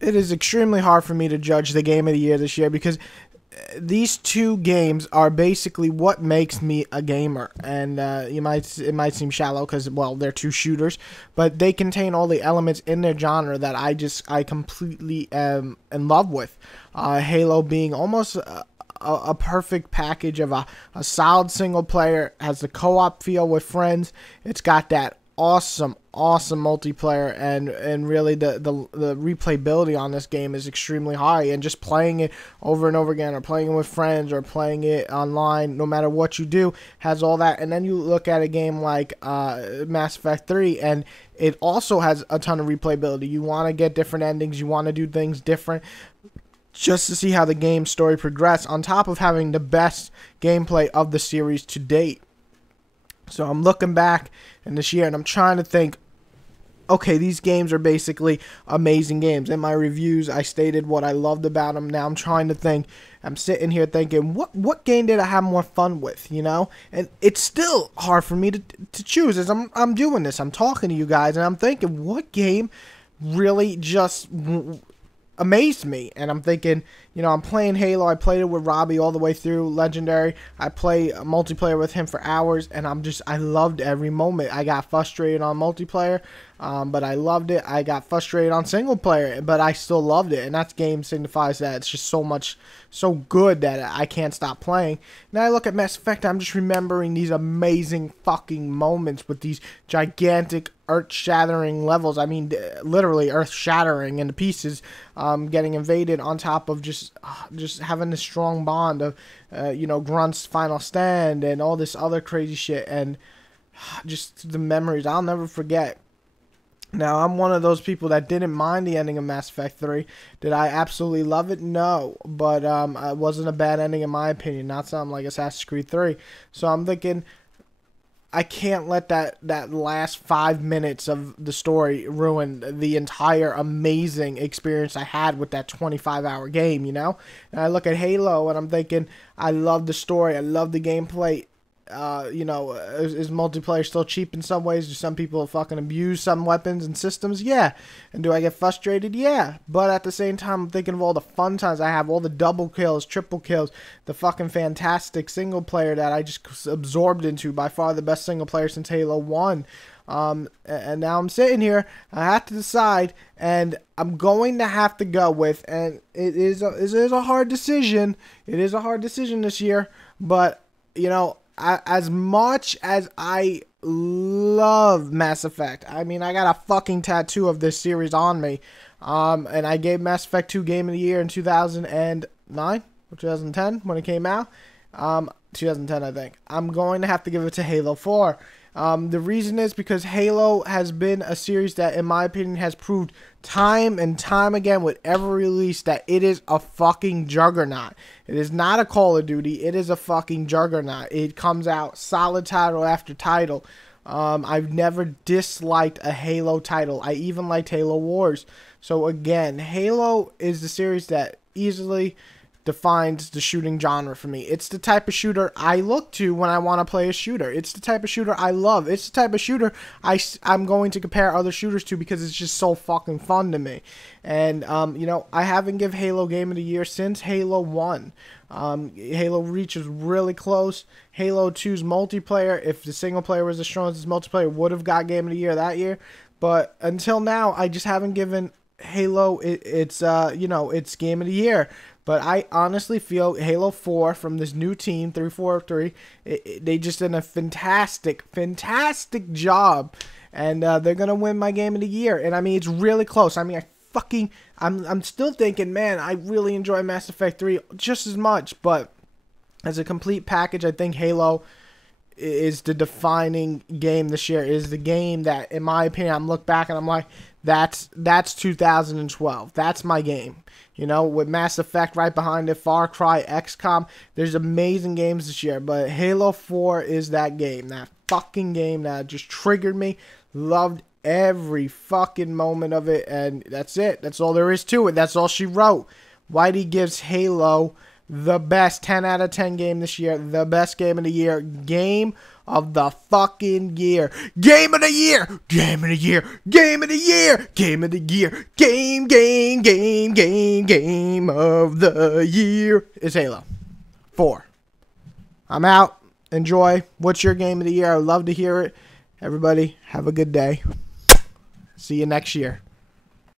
It is extremely hard for me to judge the game of the year this year because these two games are basically what makes me a gamer. And it might seem shallow because, well, they're two shooters, but they contain all the elements in their genre that I completely am in love with. Halo being almost a perfect package of a solid single player, has the co-op feel with friends. It's got that awesome multiplayer, and really the replayability on this game is extremely high, and just playing it over and over again, or playing it with friends, or playing it online, no matter what you do, has all that. And then you look at a game like Mass Effect 3, and it also has a ton of replayability. You want to get different endings, you want to do things different, just to see how the game story progress, on top of having the best gameplay of the series to date. So I'm looking back in this year and I'm trying to think, okay, these games are basically amazing games. In my reviews, I stated what I loved about them. Now I'm trying to think, I'm sitting here thinking, what game did I have more fun with, you know? And it's still hard for me to choose as I'm doing this. I'm talking to you guys and I'm thinking, what game really just amazed me? And I'm thinking, you know, I'm playing Halo. I played it with Robbie all the way through Legendary. I play multiplayer with him for hours, and I loved every moment. I got frustrated on multiplayer, but I loved it. I got frustrated on single player, but I still loved it. And that game signifies that it's just so good that I can't stop playing. Now I look at Mass Effect, I'm just remembering these amazing fucking moments with these gigantic earth-shattering levels. I mean, literally earth-shattering into pieces, getting invaded, on top of just having this strong bond of, you know, Grunt's final stand and all this other crazy shit, and just the memories I'll never forget. Now, I'm one of those people that didn't mind the ending of Mass Effect 3. Did I absolutely love it? No. But it wasn't a bad ending in my opinion. Not something like Assassin's Creed 3. So I'm thinking, I can't let that last 5 minutes of the story ruin the entire amazing experience I had with that 25-hour game, you know? And I look at Halo and I'm thinking, I love the story. I love the gameplay. You know, is multiplayer still cheap in some ways? Do some people fucking abuse some weapons and systems? Yeah. And do I get frustrated? Yeah. But at the same time, I'm thinking of all the fun times I have, all the double kills, triple kills, the fucking fantastic single player that I just absorbed into, by far the best single player since Halo 1. And now I'm sitting here, I have to decide, and I'm going to have to go with, and it is a hard decision. It is a hard decision this year, but, you know, as much as I love Mass Effect, I mean, I got a fucking tattoo of this series on me, and I gave Mass Effect 2 Game of the Year in 2009 or 2010 when it came out, 2010 I think. I'm going to have to give it to Halo 4. The reason is because Halo has been a series that, in my opinion, has proved time and time again with every release that it is a fucking juggernaut. It is not a Call of Duty. It is a fucking juggernaut. It comes out solid title after title. I've never disliked a Halo title. I even liked Halo Wars. So again, Halo is the series that easily defines the shooting genre for me. It's the type of shooter I look to when I want to play a shooter. It's the type of shooter I love. It's the type of shooter I'm going to compare other shooters to because it's just so fucking fun to me. And, you know, I haven't given Halo Game of the Year since Halo 1. Halo Reach is really close. Halo 2's multiplayer, if the single player was as strong as its multiplayer, would have got Game of the Year that year. But until now, I just haven't given Halo its you know, its Game of the Year. But I honestly feel Halo 4 from this new team, 343, they just did a fantastic job. And they're going to win my Game of the Year. And I mean, it's really close. I mean, I'm still thinking, man, I really enjoy Mass Effect 3 just as much. But as a complete package, I think Halo is the defining game this year. It is the game that, in my opinion, I'm look back and I'm like, that's 2012. That's my game. You know, with Mass Effect right behind it, Far Cry, XCOM. There's amazing games this year, but Halo 4 is that game. That fucking game that just triggered me. Loved every fucking moment of it, and that's it. That's all there is to it. That's all she wrote. Whitey gives Halo the best 10 out of 10 game this year. The best game of the year. Game of the fucking year. Game of the year. Game of the year. Game of the year. Game of the year. Game of the year is Halo 4. I'm out. Enjoy. What's your game of the year? I would love to hear it. Everybody, have a good day. See you next year.